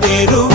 pero